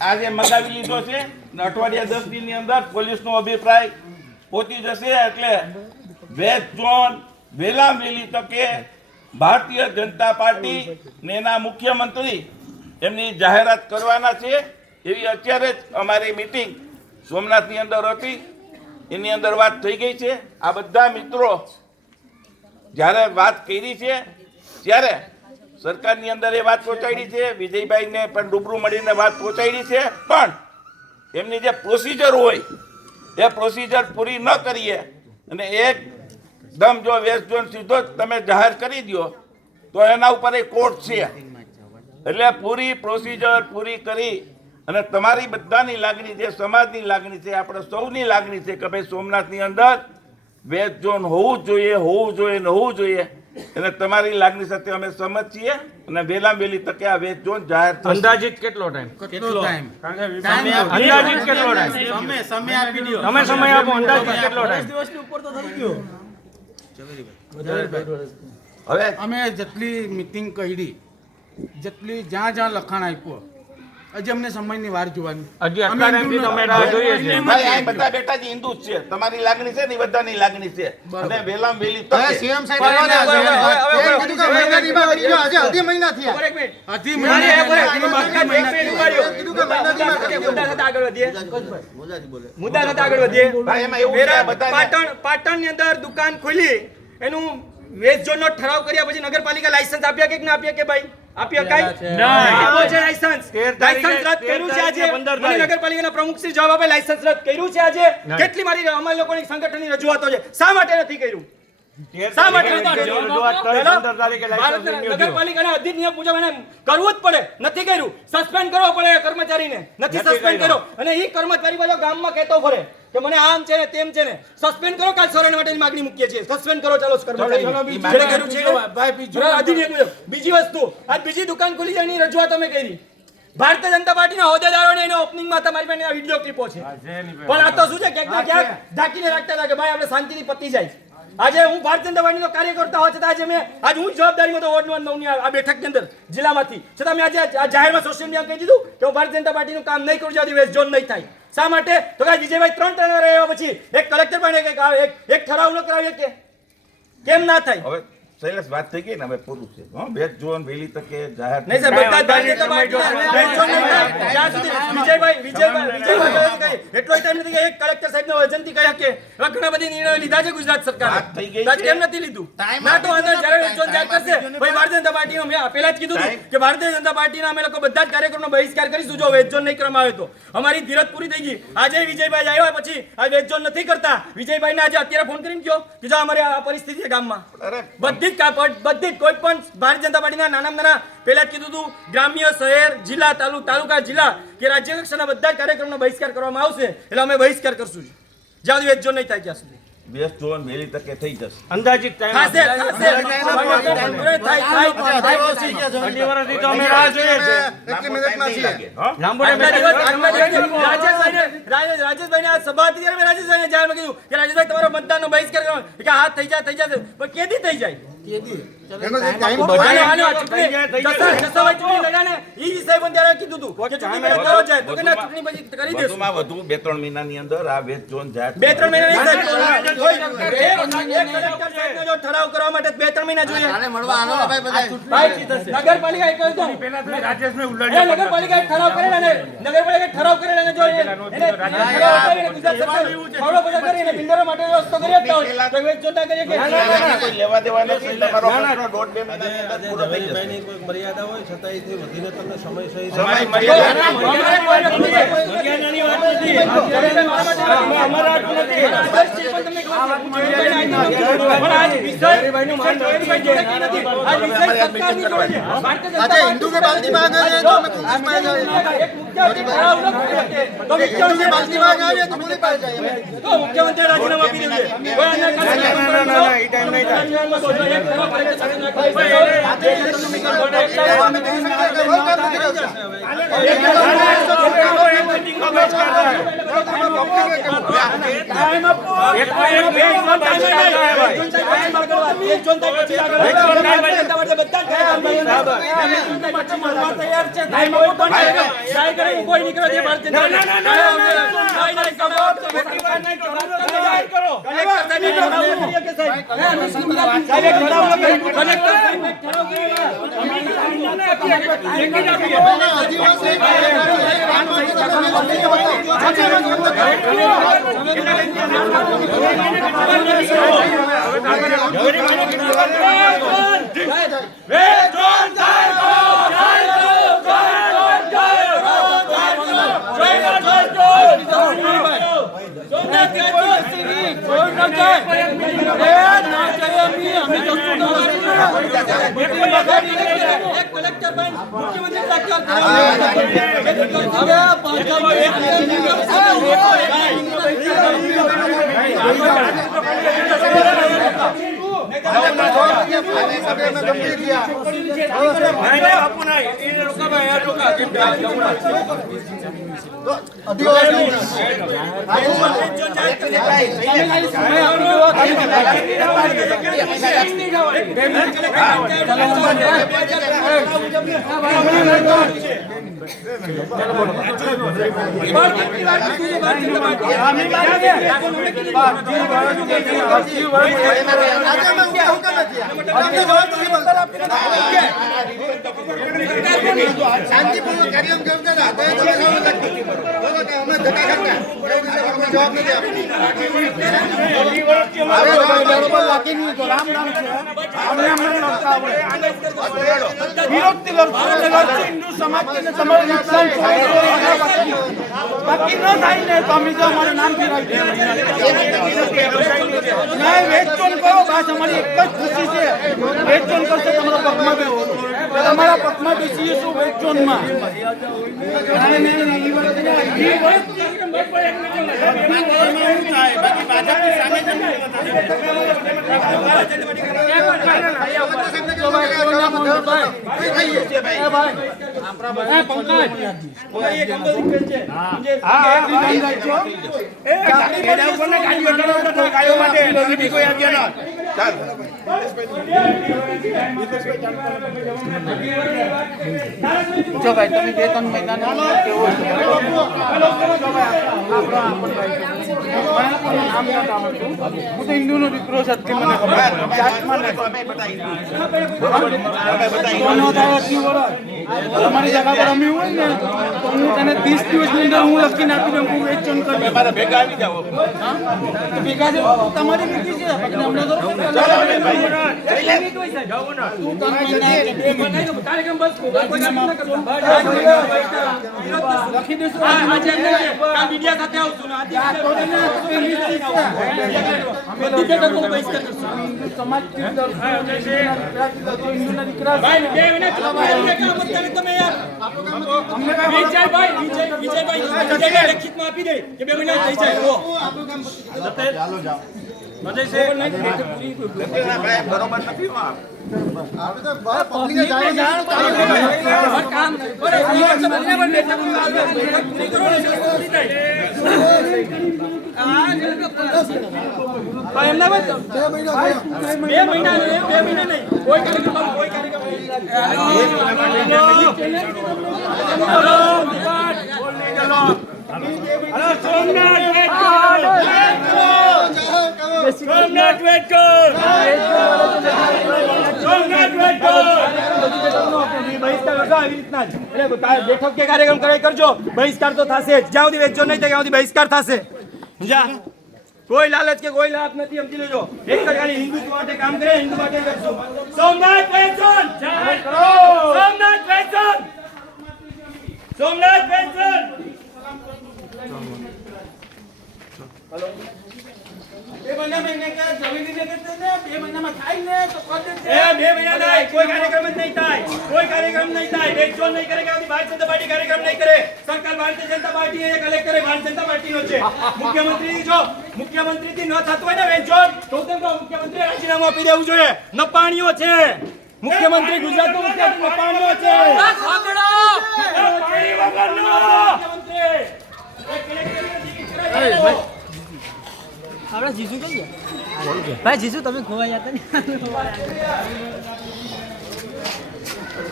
આજે મગાવી લીધો છે ને અઠવાડિયા 10 દિનની અંદર પોલીસનો અભિપ્રાય પહોંચી જશે એટલે વેસ્ટ ઝોન વહેલા વહેલી તકે ભારતીય જનતા પાર્ટી ને એના મુખ્યમંત્રી એમની જાહેરાત કરવાના છે એવી અત્યારે જ અમારી મીટિંગ સોમનાથની અંદર હતી એની અંદર વાત થઈ ગઈ છે. આ બધા મિત્રો જ્યારે વાત કરી છે ત્યારે સરકારની અંદર એ વાત પહોંચાડી છે, વિજયભાઈને પણ રૂબરૂ મળીને વાત પહોંચાડી છે, પણ એમની જે પ્રોસિજર હોય એ પ્રોસિજર પૂરી ન કરીએ અને એકદમ જો વેસ્ટ ઝોન સીધો જ તમે જાહેર કરી દો તો એના ઉપર એ કોર્ટ છે. એટલે પૂરી પ્રોસિજર પૂરી કરી અને તમારી બધાની લાગણી છે, સમાજની લાગણી છે, આપણે સૌની લાગણી છે કે ભાઈ સોમનાથની અંદર વેસ્ટ ઝોન હોવું જ જોઈએ, હોવું જોઈએ ને હોવું જોઈએ. અને તમારી લાગણી સાથે અમે સહમત છીએ અને વહેલા વહેલી તકે આ વેસ્ટ ઝોન જાહેર થશે. અંદાજિત કેટલો ટાઈમ? અંદાજિત કેટલો ટાઈમ? સમય આપી દો. તમે સમય આપો. અંદાજિત કેટલો ટાઈમ? 10 દિવસની ઉપર તો થઈ ગયો. હવે અમે જેટલી મીટિંગ કરી, જેટલી જ્યાં લખાણ આપ્યો, હજી અમને સમયની વાર જોવાની. હજી આટલા ટાઈમથી તમે રાહ જોઈએ છે. ભાઈ આ બધા બેટા જ હિન્દુ જ છે. તમારી લાગણી છે ને બધાની લાગણી છે અને વહેલામાં વહેલી તકે સીએમ સાહેબ કીધું કે મહિના કરી ગયો, આજે અઢી મહિના થયા. અઢી મહિના મુદ્દા સાથે આગળ વધીએ. ભાઈ એમાં એવું છે બધાને પાટણની અંદર દુકાન ખોલી એનું વેસ્ટ ઝોન નો ઠરાવ કર્યા પછી નગરપાલિકા લાયસન્સ આપ્યા કે ના આપ્યા કે ભાઈ આપ્યા કઈ આપો છે લાયસન્સ રદ કર્યું છે આજે મને નગરપાલિકાના પ્રમુખ શ્રી જવાબ આપે લાયસન્સ રદ કર્યું છે આજે કેટલી મારી અમારા લોકોની સંગઠનની રજૂઆતો છે શા માટે નથી કર્યું શા માટે નગરપાલિકાના અધિનિયમ મુજબ એને કરવું જ પડે નથી કર્યું સસ્પેન્ડ કરવો પડે કર્મચારીને નથી સસ્પેન્ડ કર્યો અને એ કર્મચારી પાછો ગામમાં કહેતો ફરે કે મને આમ છે ને તેમ છે ને સસ્પેન્ડ કરો કાલ સોરેન માટેની માંગણી મૂકીએ છીએ સસ્પેન્ડ કરો ચાલો કર્મચારી. બીજી વસ્તુ આ બીજી દુકાન ખુલી જાય એની રજૂઆત અમે કરી ભારતીય જનતા પાર્ટીના હોદ્દેદારોને એનો ઓપનિંગમાં તમારી પાસે આ વિડિયો ક્લિપો છે પણ આ તો શું છે ક્યાંક ને ક્યાંક ઢાંકીને રાખતા હતા કે ભાઈ આપણે શાંતિથી પતી જાય. આજે હું ભારતીય જનતા પાર્ટીનો કાર્યકર્તા હોવા છતાં આજે આજ હું જવાબદારીમાં તો વોર્ડ નંબર 9 ની આ બેઠકની અંદર જિલ્લામાંથી છતાં મેં આજે જાહેરમાં સોશિયલ મીડિયા કહી દીધું કે હું ભારતીય જનતા પાર્ટીનું કામ નહીં કરું જ્યાં વેસ્ટ ઝોન નહીં થાય. શા માટે તો કે વિજયભાઈ 3 વાર આવ્યા પછી એક કલેક્ટર પણ એક ઠરાવ ન કરાવીએ કે કેમ ના થાય? હવે શૈલેષ વાત થઈ ગઈ ને હવે પૂરું છે. વેસ્ટ ઝોન વહેલી તકે જાહેર નહીં સર બધા ભારતીય પાર્ટી ત્યાં સુધી વિજયભાઈ એટલો ટાઈમ નથી કે એક કલેક્ટર સાહેબને વજનથી કહ્યા કે ઘણા બધી નિર્ણયો લીધા છે ગુજરાત સરકારે કેમ નથી લીધું ના તો અંદર જ્યારે વેસ્ટ ઝોન જાહેર કરશે ભાઈ ભારતીય જનતા પાર્ટીનો મેં પહેલા જ કીધું કે ભારતીય જનતા પાર્ટીના અમે લોકો બધા જ કાર્યક્રમનો બહિષ્કાર કરીશું જો વેસ્ટ ઝોન નહીં કરવામાં આવે તો. અમારી ધીરજ પૂરી થઈ ગઈ. આજે વિજયભાઈ આવ્યા પછી આ વેસ્ટ ઝોન નથી કરતા વિજયભાઈને આજે અત્યારે ફોન કરીને કહ્યો કે જો અમારી આ પરિસ્થિતિ છે ગામમાં બધી જ કોઈ પણ ભારતીય જનતા પાર્ટીના નાના પહેલા જ કીધું હતું ગ્રામ્ય શહેર જિલ્લા તાલુકા જિલ્લા કે રાજ્ય કક્ષાના બધા જ કાર્યક્રમનો બહિષ્કાર કરવામાં આવશે એટલે અમે બહિષ્કાર કરશું જ્યાં સુધી વેસ્ટ ઝોન નહીં થાય ત્યાં સુધી. વેસ્ટ ઝોન વહેલી તકે થઈ જશે. અંદાજિત ટાઈમ રાજેશભાઈ આ સભા હતી ત્યારે મેં રાજેશભાઈને જાહેરમાં કીધું કે રાજેશભાઈ તમારો મતદાનનો બહિષ્કાર કરવાનો કે હાથ થઈ જશે પણ કેદી થઈ જાય વધુ 2-3 મહિનાની અંદર આ વેસ્ટ ઝોન જાહેર 2-3 મહિના ઠરાવ કરવા માટે 2-3 મહિના જોઈએ. નગરપાલિકા નગરપાલિકાએ ઠરાવ કરેલા ને નગરપાલિકાએ ઠરાવ કરેલા ને જો બિલ્ડરો માટે વ્યવસ્થા કરી આપતા હોય તો વેસ્ટ ઝોન ના કરીએ કે કોઈ લેવા દેવા નથી. તમારો પ્રશ્ન 1.5-2 મહિનાની અંદર પૂરો થઈ જશે. કોઈ મર્યાદા હોય છતાં એથી વધીને તમને સમય સહી हिंदू में बाल्टी मांग है तो मैं कांग्रेस में बाल्टी मांग आ तो पुलिस पास जाइए तो मुख्यमंत्री राजीनामा આપી દેજો એ ટાઈમ નહીં થાય. શાંતિપૂર્વક કાર્યક્રમ કરતા હતા તો તમે અમે ધક્કા કરતા જવાબ નથી હિન્દુ સમાજ કે તમારું નુકસાન બાકી ન થાય ને તો અમે જો અમારું નામ ન્યાય વેચોન કરો બસ અમારી એક જ ખુશી છે વેચોન કરશે તમારા પક્ષમાં બેહો તમારા પક્ષમાં બેસીએ શું વેચોનમાં જો ભાઈ તમે 2-3 મહિના હું તો હિન્દુનો દીકરો છે મને ખબર તમારી જગા પર અમે હોય ને તો હું તને 30 દિવસની અંદર હું લખીને આપી દઉં હું વેચન કરું ભેગા આવી જાવ ભેગા તમારી મીટિંગ છે અમને તો લખી દેશું મીડિયા સાથે આવશું સમાજ હિન્દુના દીકરા લેખિતમાં આપી દે કે 2 મહિના થઈ જાય બરોબર નથી બેઠક કે કાર્યક્રમ કરજો બહિષ્કાર તો થશે જ્યાં સુધી વેચો નહીં ત્યાં સુધી બહિષ્કાર થશે કોઈ લાલચ કે કોઈ લાભ નથી સમજી લેજો એક જ ખાલી હિન્દુત્વ માટે કામ કરે હિન્દુ માટે કરશું સોમનાથ વેચન જય કરો સોમનાથ વેચન સોમનાથ વેચન હેલો 2 મહિના મહિને કે જમીન ને કે 2 મહિનામાં થાય ને તો કર દે 2 મહિના નહીં કોઈ કાર્યક્રમ જ નહીં થાય કોઈ કાર્યક્રમ નહીં થાય વેચો નહીં કરે કે ભારતીય જનતા પાર્ટી કાર્યક્રમ નહીં કરે સરકાર ભારતીય જનતા પાર્ટી એ કલેક્ટર ભારતીય જનતા પાર્ટીનો છે મુખ્યમંત્રી થી ન થતું હોય ને વેચો તો મુખ્યમંત્રી રાજીનામું આપી દેવું જોઈએ નપાણીઓ છે મુખ્યમંત્રી ગુજરાતનો મુખ્યમંત્રી નપાણીઓ છે મુખ્યમંત્રી ભાઈ જીસુ તમે ખોવાઈ જતા ને